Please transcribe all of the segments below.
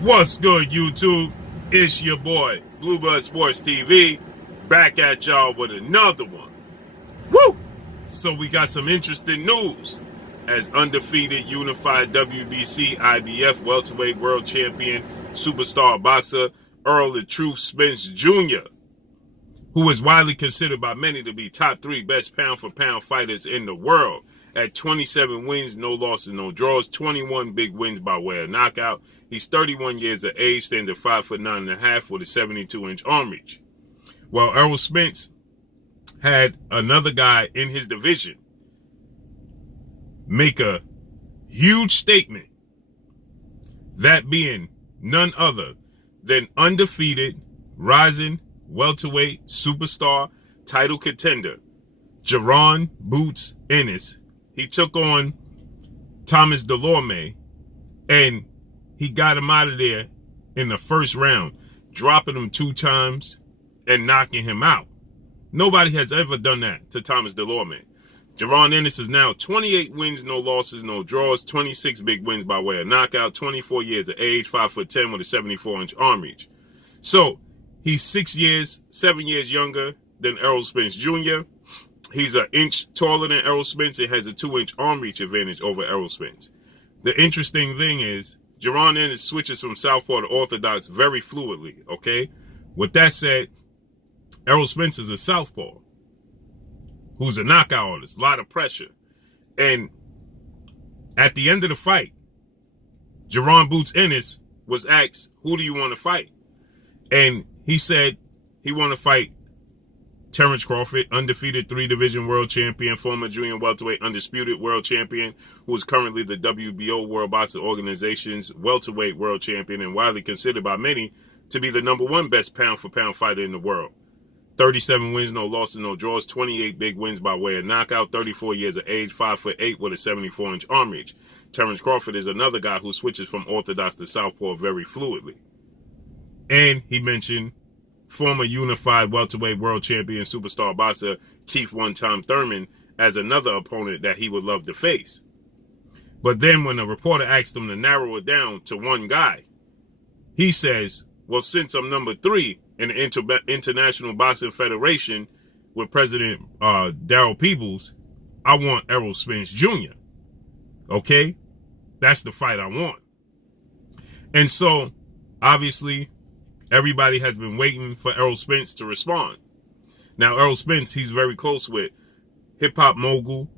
What's good, YouTube? It's your boy, Bluebird Sports TV, back at y'all with another one. Woo! So we got some interesting news. As undefeated, unified WBC IBF welterweight world champion, superstar boxer Errol Spence Jr., who is widely considered by many to be top 3 best pound-for-pound fighters in the world, at 27 wins, no losses, no draws, 21 big wins by way of knockout. He's 31 years of age, standing 5'9.5" with a 72-inch arm reach. Well, Errol Spence had another guy in his division make a huge statement, that being none other than undefeated, rising welterweight superstar title contender Jaron Boots Ennis. He took on Thomas Delorme, and he got him out of there in the first round, dropping him 2 times and knocking him out. Nobody has ever done that to Thomas Delorme. Jaron Ennis is now 28 wins, no losses, no draws, 26 big wins by way of knockout, 24 years of age, 5'10" with a 74-inch arm reach. So he's 7 years younger than Errol Spence Jr. He's an inch taller than Errol Spence and has a 2-inch arm reach advantage over Errol Spence. The interesting thing is, Jaron Ennis switches from southpaw to orthodox very fluidly, okay? With that said, Errol Spence is a southpaw who's a knockout artist, a lot of pressure. And at the end of the fight, Jaron Boots Ennis was asked, who do you want to fight? And he said he wanted to fight Terrence Crawford, undefeated 3-division world champion, former junior welterweight undisputed world champion, who is currently the WBO World Boxing Organization's welterweight world champion and widely considered by many to be the #1 best pound-for-pound fighter in the world. 37 wins, no losses, no draws, 28 big wins by way of knockout, 34 years of age, 5'8" with a 74-inch arm reach. Terrence Crawford is another guy who switches from orthodox to southpaw very fluidly. And he mentioned former unified welterweight world champion superstar boxer Keith one-time Thurman as another opponent that he would love to face. But then when a reporter asked him to narrow it down to one guy, he says, well, since I'm number 3 in the International Boxing Federation with President Darryl Peebles, I want Errol Spence Jr. Okay? That's the fight I want. And so, obviously, everybody has been waiting for Errol Spence to respond. Now, Errol Spence, he's very close with hip-hop mogul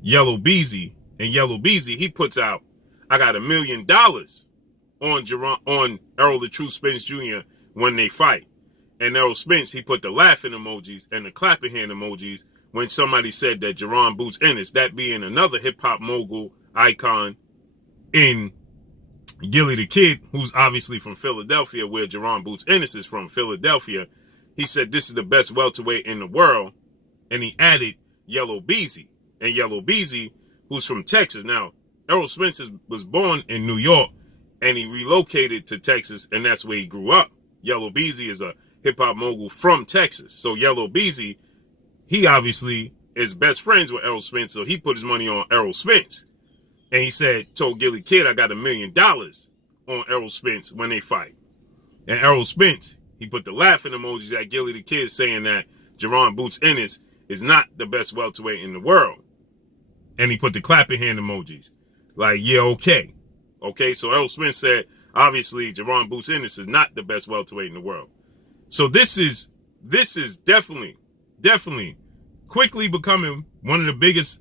Yellow Beezy. And Yellow Beezy, he puts out, I got $1 million on Errol Spence Jr. when they fight. And Errol Spence, he put the laughing emojis and the clapping hand emojis when somebody said that Jaron Boots Ennis, that being another hip-hop mogul icon in Gillie the Kid, who's obviously from Philadelphia, where Jaron Boots Ennis is from, Philadelphia, he said this is the best welterweight in the world, and he added Yellow Beezy. And Yellow Beezy, who's from Texas. Now, Errol Spence was born in New York, and he relocated to Texas, and that's where he grew up. Yellow Beezy is a hip-hop mogul from Texas. So Yellow Beezy, he obviously is best friends with Errol Spence, so he put his money on Errol Spence. And he said, told Gillie Kid, I got $1 million on Errol Spence when they fight. And Errol Spence, he put the laughing emojis at Gillie the Kid saying that Jaron Boots Ennis is not the best welterweight in the world. And he put the clapping hand emojis. Like, yeah, okay. Okay, so Errol Spence said, obviously, Jaron Boots Ennis is not the best welterweight in the world. So this is definitely quickly becoming one of the biggest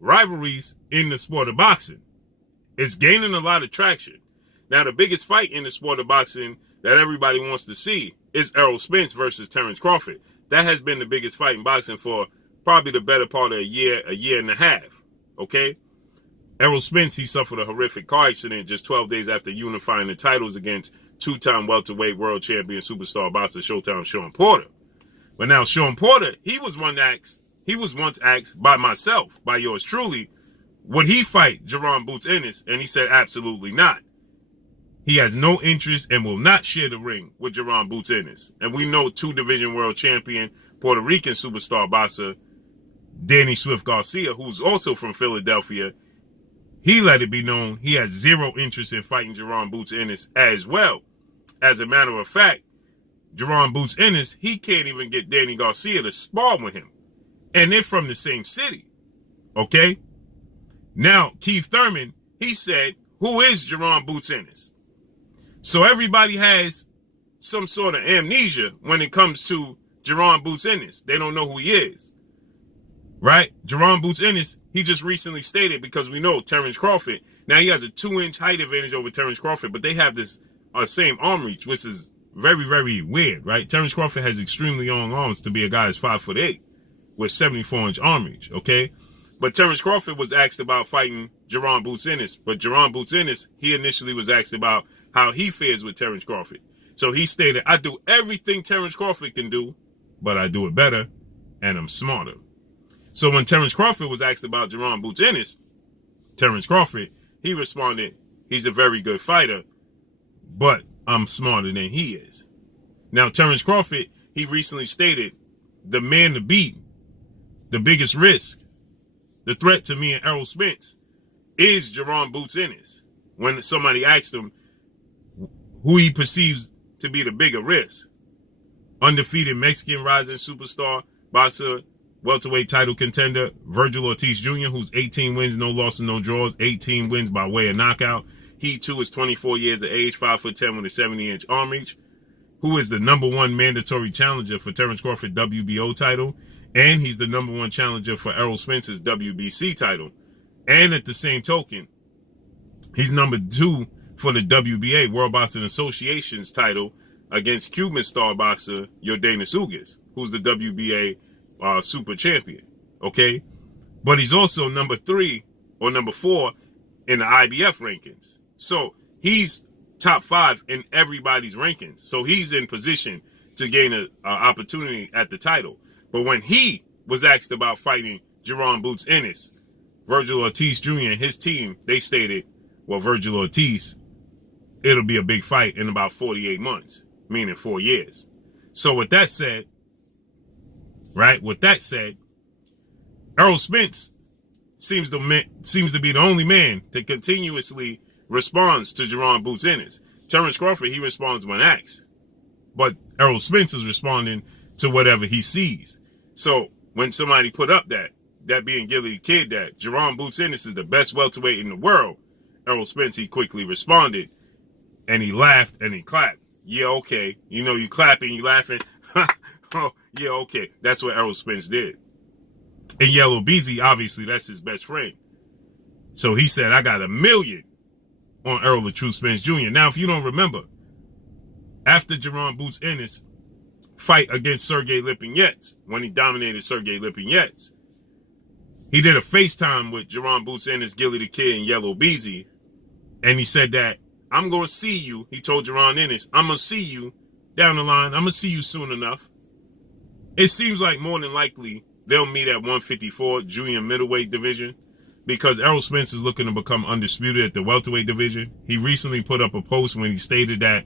rivalries in the sport of boxing. It's gaining a lot of traction. Now, the biggest fight in the sport of boxing that everybody wants to see is Errol Spence versus Terrence Crawford. That has been the biggest fight in boxing for probably the better part of a year and a half. Okay? Errol Spence, he suffered a horrific car accident just 12 days after unifying the titles against 2-time welterweight world champion superstar boxer Showtime Shawn Porter. But now Shawn Porter, he was once asked by myself, by yours truly, would he fight Jaron Boots Ennis? And he said absolutely not. He has no interest and will not share the ring with Jaron Boots Ennis. And we know 2-division world champion, Puerto Rican superstar boxer Danny Swift Garcia, who's also from Philadelphia, he let it be known he has zero interest in fighting Jaron Boots Ennis as well. As a matter of fact, Jaron Boots Ennis, he can't even get Danny Garcia to spar with him. And they're from the same city. Okay? Now, Keith Thurman, he said, who is Jaron Boots Ennis? So everybody has some sort of amnesia when it comes to Jaron Boots Ennis. They don't know who he is. Right? Jaron Boots Ennis, he just recently stated, because we know Terrence Crawford, now he has a 2-inch height advantage over Terrence Crawford, but they have this same arm reach, which is very, very weird, right? Terrence Crawford has extremely long arms to be a guy who's 5'8" with 74-inch arm reach, okay? But Terrence Crawford was asked about fighting Jaron Boots Ennis, but Jaron Boots Ennis, he initially was asked about how he fares with Terrence Crawford. So he stated, I do everything Terrence Crawford can do, but I do it better, and I'm smarter. So when Terrence Crawford was asked about Jaron Boots Ennis, Terrence Crawford, he responded, he's a very good fighter, but I'm smarter than he is. Now, Terrence Crawford, he recently stated, the man to beat, the biggest risk, the threat to me and Errol Spence is Jaron Boots Ennis. When somebody asked him who he perceives to be the bigger risk, undefeated Mexican rising superstar, boxer, welterweight title contender, Virgil Ortiz Jr., who's 18 wins, no losses, no draws, 18 wins by way of knockout. He, too, is 24 years of age, 5'10" with a 70-inch arm reach, who is the #1 mandatory challenger for Terrence Crawford's WBO title, and he's the #1 challenger for Errol Spence's WBC title. And at the same token, he's #2 for the WBA, World Boxing Association's title, against Cuban star boxer Yordenis Ugas, who's the WBA super champion, okay? But he's also #3 or #4 in the IBF rankings. So he's top 5 in everybody's rankings. So he's in position to gain an opportunity at the title. But when he was asked about fighting Jaron Boots Ennis, Virgil Ortiz Jr. and his team, they stated, well, Virgil Ortiz, it'll be a big fight in about 48 months, meaning 4 years. So with that said, Errol Spence seems to be the only man that continuously responds to Jaron Boots Ennis. Terrence Crawford, he responds when asked. But Errol Spence is responding to whatever he sees. So when somebody put up that being Gillie Kid, that Jaron Boots Ennis is the best welterweight in the world, Errol Spence, he quickly responded, and he laughed and he clapped. Yeah, okay. You know, you clapping, you laughing. Oh, yeah, okay. That's what Errol Spence did. And Yellow Beezy, obviously, that's his best friend. So he said, I got $1 million on Errol the True Spence Jr. Now, if you don't remember, after Jaron Boots Ennis fight against Sergey Lipinets, when he dominated Sergey Lipinets, he did a FaceTime with Jaron Boots Ennis, Gillie the Kid, and Yellow Beezy, and he said that, I'm going to see you, he told Jaron Ennis, I'm going to see you down the line, I'm going to see you soon enough. It seems like more than likely they'll meet at 154 junior middleweight division, because Errol Spence is looking to become undisputed at the welterweight division. He recently put up a post when he stated that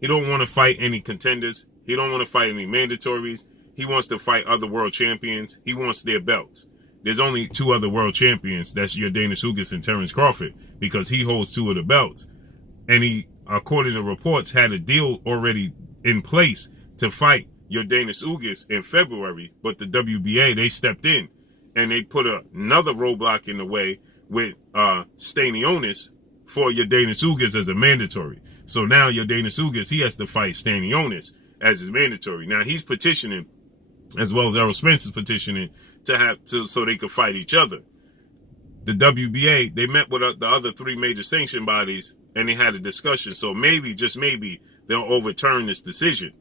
he don't want to fight any contenders. He don't want to fight any mandatories. He wants to fight other world champions. He wants their belts. There's only 2 other world champions. That's Yordenis Ugas and Terrence Crawford, because he holds 2 of the belts. And he, according to reports, had a deal already in place to fight Yordenis Ugas in February, but the WBA, they stepped in and they put another roadblock in the way with Stanionis for Yordenis Ugas as a mandatory. So now Yordenis Ugas, he has to fight Stanionis as his mandatory. Now he's petitioning, as well as Errol Spence is petitioning, so they could fight each other. The WBA, they met with the other 3 major sanction bodies and they had a discussion. So maybe, just maybe, they'll overturn this decision.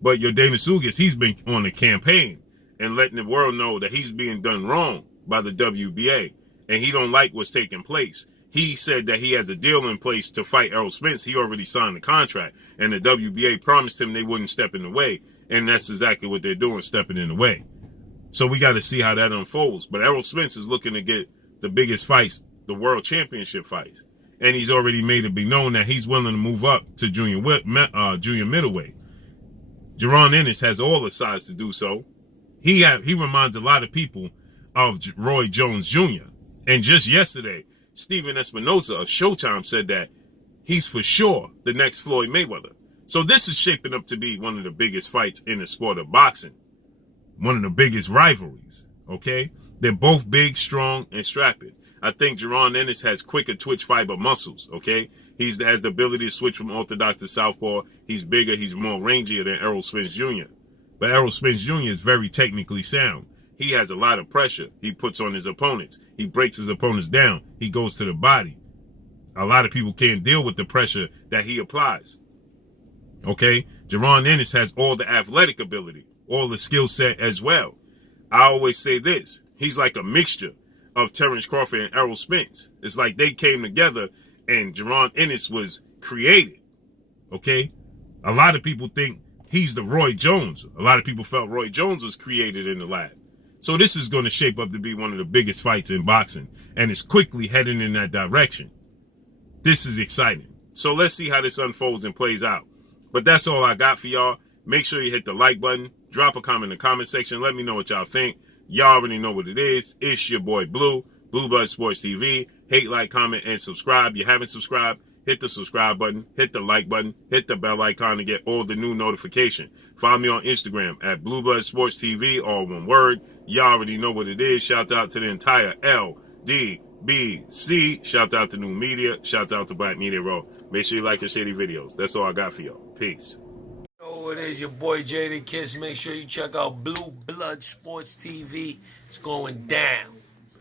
But Yordenis Ugas, he's been on a campaign and letting the world know that he's being done wrong by the WBA, and he don't like what's taking place. He said that he has a deal in place to fight Errol Spence. He already signed the contract, and the WBA promised him they wouldn't step in the way, and that's exactly what they're doing, stepping in the way. So we got to see how that unfolds. But Errol Spence is looking to get the biggest fights, the world championship fights, and he's already made it be known that he's willing to move up to junior middleweight. Jaron Ennis has all the size to do so. He reminds a lot of people of Roy Jones Jr. And just yesterday, Steven Espinosa of Showtime said that he's for sure the next Floyd Mayweather. So this is shaping up to be one of the biggest fights in the sport of boxing. One of the biggest rivalries, okay? They're both big, strong, and strapping. I think Jaron Ennis has quicker twitch fiber muscles, okay? He has the ability to switch from orthodox to southpaw. He's bigger, he's more rangier than Errol Spence Jr. But Errol Spence Jr. is very technically sound. He has a lot of pressure he puts on his opponents. He breaks his opponents down. He goes to the body. A lot of people can't deal with the pressure that he applies. Okay? Jaron Ennis has all the athletic ability, all the skill set as well. I always say this. He's like a mixture of Terrence Crawford and Errol Spence. It's like they came together and Jaron Ennis was created. Okay? A lot of people think he's the Roy Jones. A lot of people felt Roy Jones was created in the lab. So this is going to shape up to be one of the biggest fights in boxing. And it's quickly heading in that direction. This is exciting. So let's see how this unfolds and plays out. But that's all I got for y'all. Make sure you hit the like button. Drop a comment in the comment section. Let me know what y'all think. Y'all already know what it is. It's your boy Blue. Blue Blood Sports TV. Hate, like, comment, and subscribe. You haven't subscribed? Hit the subscribe button. Hit the like button. Hit the bell icon to get all the new notification. Follow me on Instagram at Blue Blood Sports TV. All one word. Y'all already know what it is. Shout out to the entire LDBC. Shout out to New Media. Shout out to Black Media Row. Make sure you like and share these videos. That's all I got for y'all. Peace. Oh, it is your boy Jaden Kiss. Make sure you check out Blue Blood Sports TV. It's going down.